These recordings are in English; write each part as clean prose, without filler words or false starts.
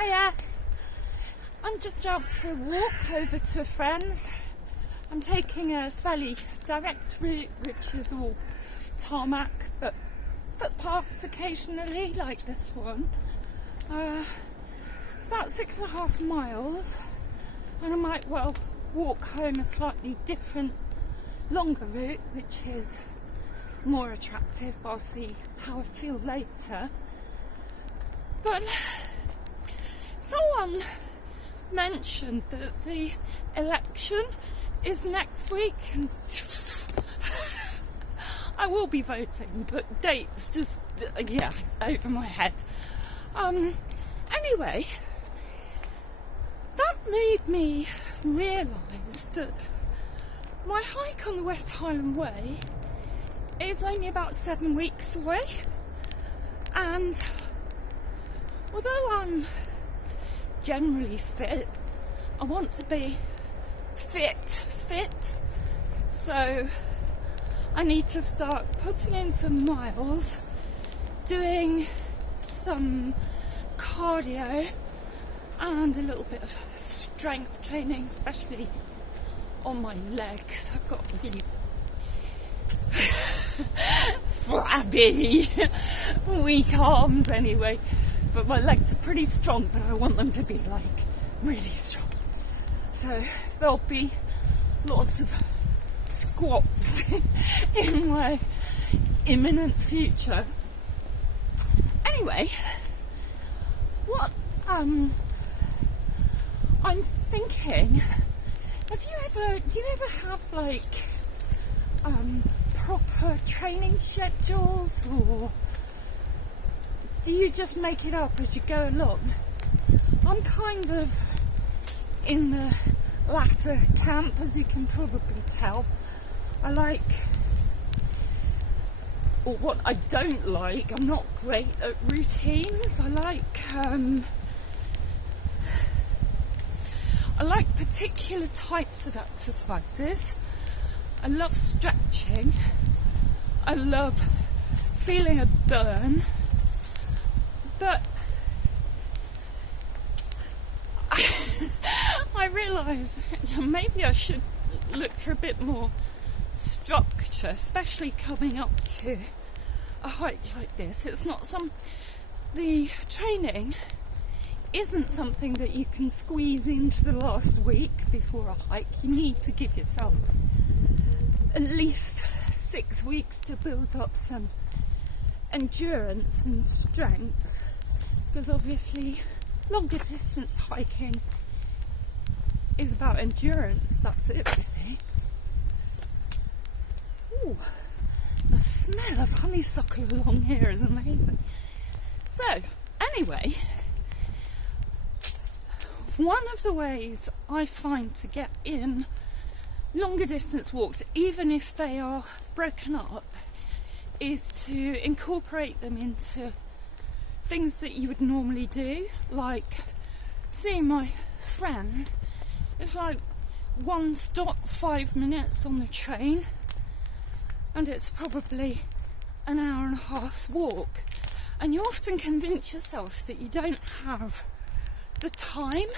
Hiya! I'm just out for a walk over to a friend's. I'm taking a fairly direct route, which is all tarmac, but footpaths occasionally, like this one. It's about 6.5 miles, and I might well walk home a slightly different, longer route, which is more attractive, but I'll see how I feel later. But someone mentioned that the election is next week, and I will be voting, but dates just, over my head. Anyway, that made me realise that my hike on the West Highland Way is only about 7 weeks away, and although I'm generally fit, I want to be fit, so I need to start putting in some miles, doing some cardio and a little bit of strength training, especially on my legs. I've got really flabby, weak arms anyway, but my legs are pretty strong, but I want them to be like really strong. So there'll be lots of squats in my imminent future. Anyway, what I'm thinking, do you ever have like proper training schedules, or do you just make it up as you go along? I'm kind of in the latter camp, as you can probably tell. I like, or what I don't like, I'm not great at routines. I like particular types of exercises. I love stretching. I love feeling a burn. But I realise maybe I should look for a bit more structure, especially coming up to a hike like this. The training isn't something that you can squeeze into the last week before a hike. You need to give yourself at least 6 weeks to build up some endurance and strength, because obviously longer distance hiking is about endurance. That's it, really. Ooh, the smell of honeysuckle along here is amazing. So, anyway, one of the ways I find to get in longer distance walks, even if they are broken up, is to incorporate them into things that you would normally do, like seeing my friend. It's like one stop, 5 minutes on the train, and it's probably an hour and a half's walk, and you often convince yourself that you don't have the time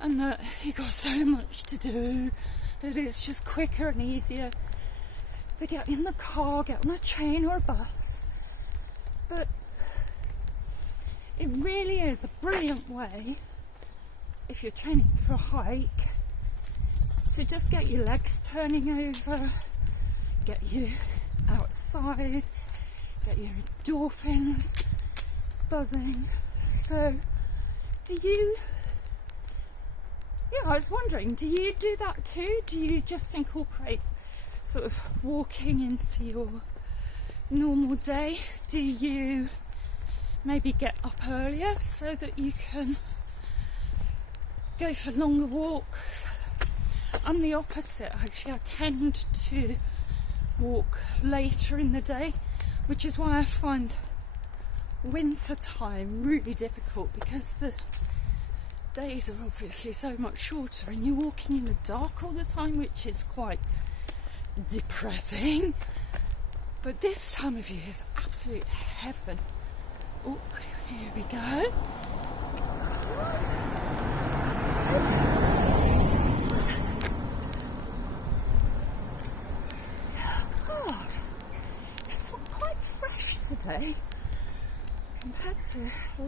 and that you've got so much to do that it's just quicker and easier to get in the car, get on a train or a bus. But it really is a brilliant way, if you're training for a hike, to just get your legs turning over, get you outside, get your endorphins buzzing. So I was wondering, do you do that too? Do you just incorporate sort of walking into your normal day? Do you maybe get up earlier so that you can go for longer walks? I'm the opposite, actually. I tend to walk later in the day, which is why I find winter time really difficult, because the days are obviously so much shorter and you're walking in the dark all the time, which is quite depressing. But this time of year is absolute heaven. Oh, here we go.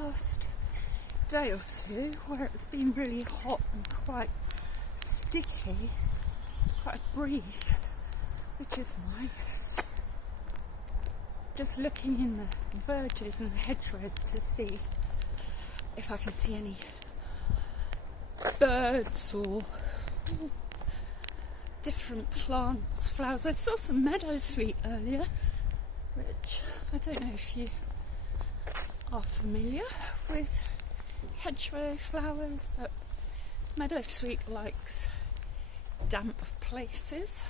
last day or two where it's been really hot and quite sticky. It's quite a breeze, which is nice. Just looking in the verges and the hedgerows to see if I can see any birds or different plants, flowers. I saw some meadowsweet earlier, which I don't know if you are familiar with hedgerow flowers, but meadowsweet likes damp places,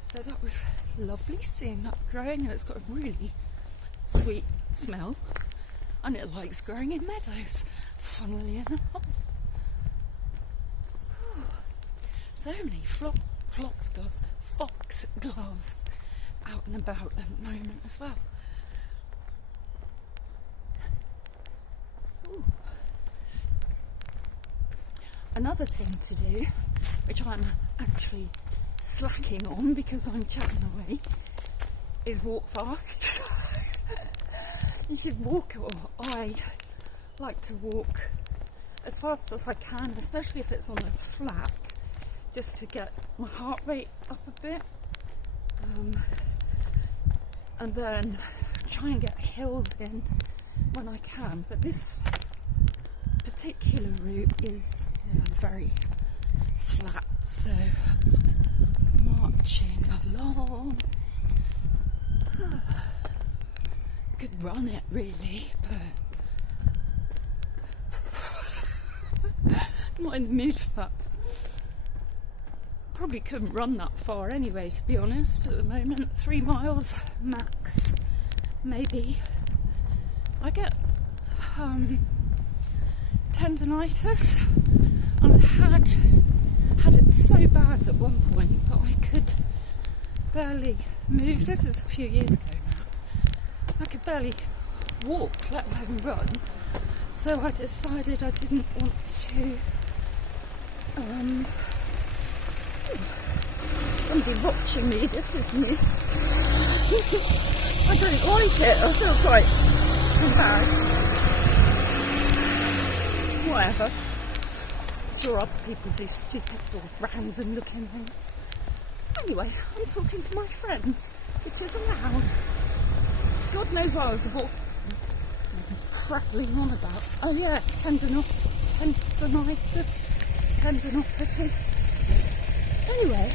so that was lovely seeing that growing, and it's got a really sweet smell, and it likes growing in meadows, funnily enough. So many foxgloves out and about at the moment as well. Ooh. Another thing to do, which I'm actually slacking on because I'm chatting away, is walk fast. You should walk, or I like to walk as fast as I can, especially if it's on a flat, just to get my heart rate up a bit, and then try and get hills in when I can. But this particular route is very flat, so marching along. Could run it really, but not in the mood for that. Probably couldn't run that far anyway, to be honest, at the moment. 3 miles max, maybe. I get tendinitis, and I had it so bad at one point that I could barely move. This is a few years ago now. I could barely walk, let alone run. So I decided I didn't want to. Somebody watching me, this is me. I don't like it, I feel quite embarrassed. Whatever. I'm sure other people do stupid or random looking things. Anyway, I'm talking to my friends, which is allowed. God knows what I was prattling on about. Oh yeah, tendinopathy. Anyway,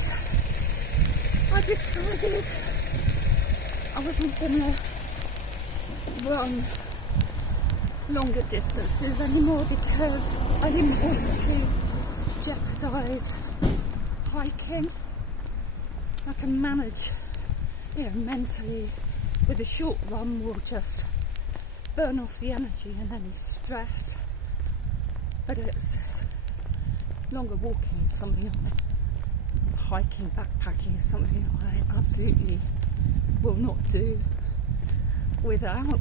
I decided I wasn't going to run longer distances anymore because I didn't want to jeopardise hiking. I can manage, mentally with a short run. We'll just burn off the energy and any stress. But it's longer walking is something hiking, backpacking is something I absolutely will not do without.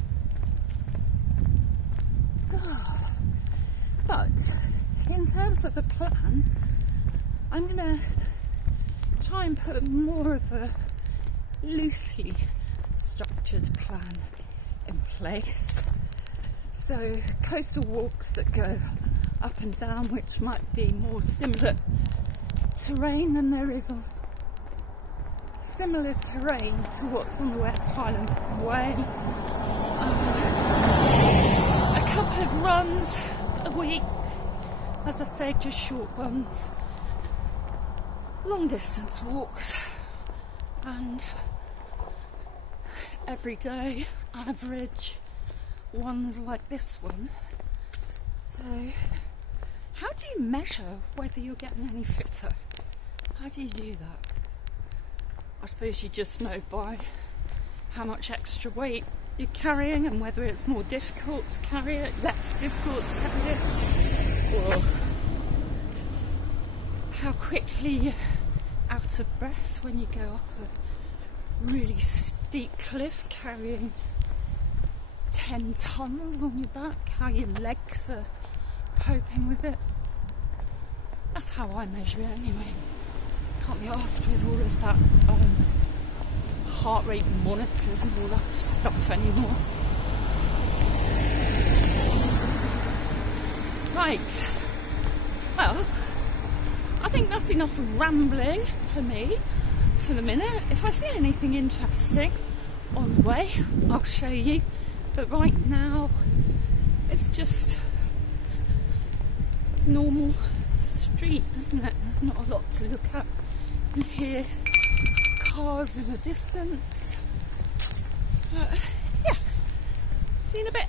But in terms of a plan, I'm going to try and put more of a loosely structured plan in place. So coastal walks that go up and down, which might be more similar terrain than there is on similar terrain to what's on the West Highland Way. A couple of runs a week, as I say, just short ones, long distance walks, and everyday average ones like this one. So how do you measure whether you're getting any fitter? How do you do that? I suppose you just know by how much extra weight you're carrying and whether it's more difficult to carry it, less difficult to carry it, or how quickly you're out of breath when you go up a really steep cliff carrying 10 tons on your back, how your legs are coping with it. That's how I measure it anyway. Can't be asked with all of that heart rate monitors and all that stuff anymore. Right, well, I think that's enough rambling for me for the minute. If I see anything interesting on the way, I'll show you. But right now, it's just normal street, isn't it? There's not a lot to look at. You hear cars in the distance. But yeah, see you in a bit.